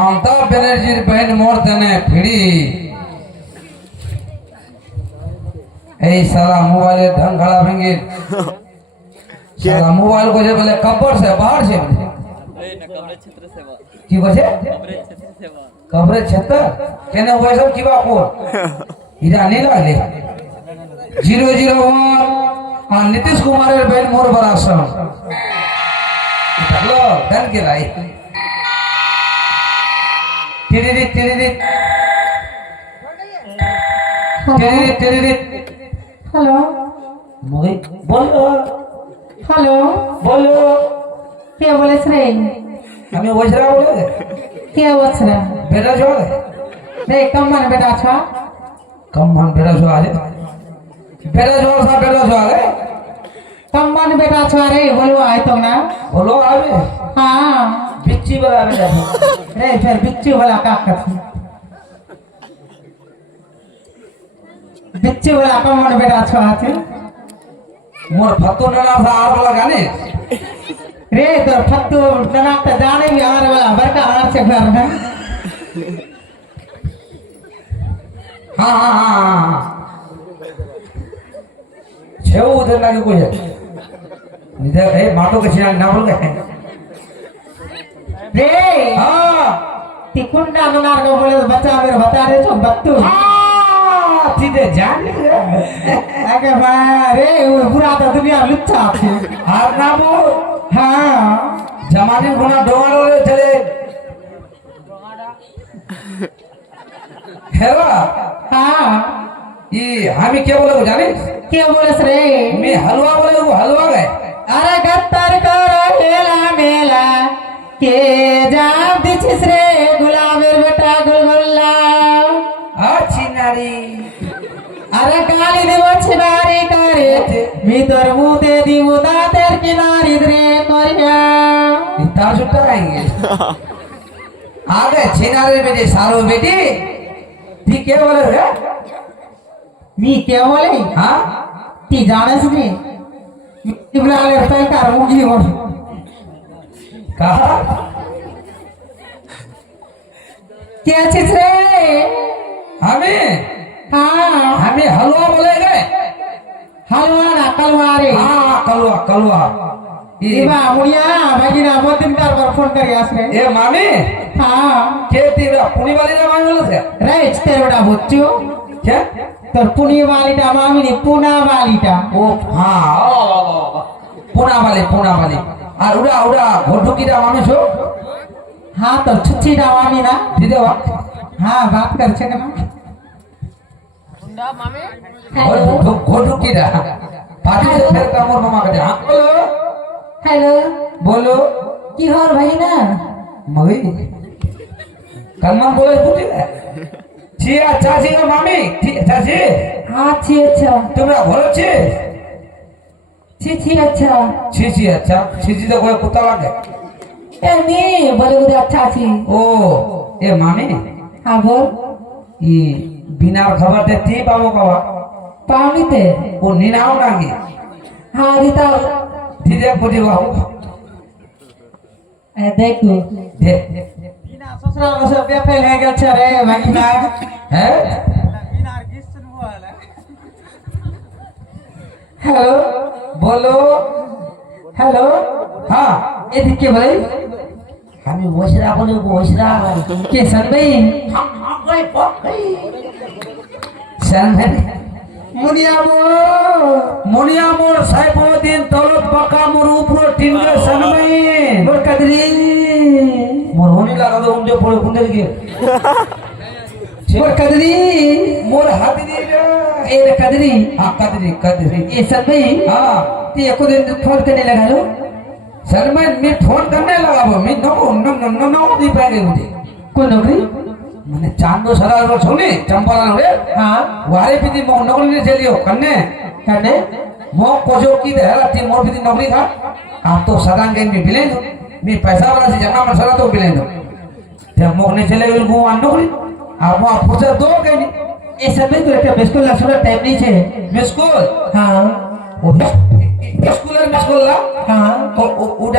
ममता बनर्जी बहन मोर देने फिरी এই साला मोबाइल ढंग खड़ा भेंगे साला मोबाइल को जे बोले कब्र से बाहर से की बजे कब्र क्षेत्र केने हुए सब की बात को इरा नहीं लागले 001 और नीतीश कुमार बहन मोर बरासम हेलो धन के लाई तेरी हेलो मुझे बोलो हेलो बोलो क्या बोले रे हमें वजरा बोले क्या वचरा बेटा जो है रे कम मन बेटा छा कम मन बेटा जो आज बेटा जो सा बेटा जो आगे कम मन बेटा छा रे बोलो आए तो ना बोलो आवे हाँ बिच्ची वाला बेटा रे फिर बिच्चू वाला का करती बिच्चू वाला कम मन बेटा छा आते मोर फतो नना सा आर वाला गाने रे तो फत्तू नना तो जाने भी आर वाला बड़का आर से घर है हाँ छेव उधर लगे कोई है इधर ए माटो के चिनाग ना बोल गए रे हाँ तिकुंडा ननार को बोले बच्चा मेरे बता दे तो बत्तू सीधे जान अगे रे वो पूरा तो दुनिया लुच्चा है हार ना बोल हाँ जमाने गुना डोंगरो चले हेरा हाँ ये हमें क्या बोले जाने क्या बोले रे मैं हलवा बोले वो हलवा गए अरे गत्तर करो हेला मेला के जाब दिछिस रे गुलाबेर बेटा गुलगुल्ला अच्छी नारी अरे काली देव छिनारी करे भीतर मुदे दिवो दातेर किनारी रे करिया इतना छुट्टा आएंगे आगे छिनारे बेटे सारो बेटी ती क्या बोले रे मी क्या बोले हाँ ती जानस रे इब्राले पैकार मुगी हो कहा क्या चीज रे हमें हाँ हमें हलवा बोले गए हलवा ना कलवा रे हाँ कलवा कलवा इबा मुड़िया भगिना मोतिन कार पर फोन कर यास रे ए मामी हाँ के तीरा पुनी वाली ना मामी बोले थे राइट तेरे बड़ा बच्चो क्या तो पुनी वाली टा मामी ने पुना वाली टा ओ हाँ पुना वाली और उड़ा उड़ा घोटू की टा मामी छो हाँ तो छुच्ची टा मामी ना दीदे वा हाँ बात कर छे ना घोटू की टा पार्टी से फिर कामोर मामा कहते हाँ बोलो हेलो बोलो की होर भाई ना मगी कलमान बोले पूछे छी अच्छा छी ना मामी अच्छा छी हाँ छी अच्छा तुम्हारा बोलो छी अच्छा छी अच्छा छी तो कोई कुत्ता लगे ए नहीं बोले बोले अच्छा छी ओ ए मामी हाँ बोल ये बिना खबर दे ती बाबू कवा पावनी ते वो निनाव नागी हाँ दीता धीरे पुरी बाबू देखो दे बिना ससुराल को सब फेल है गया रे भाई ना है बिना किसन बोल हेलो बोलो हेलो हाँ ये दिखे भाई हमें वोसरा बोले वोसरा के सन भाई हम कोई पक्की सन है मुनिया मोर साइफुद्दीन दौलत बका मोर ऊपर टिंगे सनमई मोर कदरी मोर होने लगा तो उनके पूरे कुंडल के मोर कदरी मोर हाथी ए कदरी हाँ कदरी ये सब भाई हाँ ते एको दिन फोन करने लगा लो सलमान मैं फोन करने लगा वो मैं नो दी पाएंगे मुझे कोई नौकरी मैंने चांदो सरा रो छोने चंपाला रे हाँ वारे पिति मो नौकरी ने चलियो कन्ने करने मो कोजो की देहरा थी मोर पिति नौकरी खा आप तो सदांगे में बिले दो मैं पैसा वाला से जमा में सरा तो बिले दो जब मो ने चले गए वो नौकरी आप वो फुर्सत दो के नहीं ये सब में तो एक बिस्कुट ला सुना टाइम नहीं छे मिस्कूल हाँ वो मिस्कूल ला हाँ उड़ा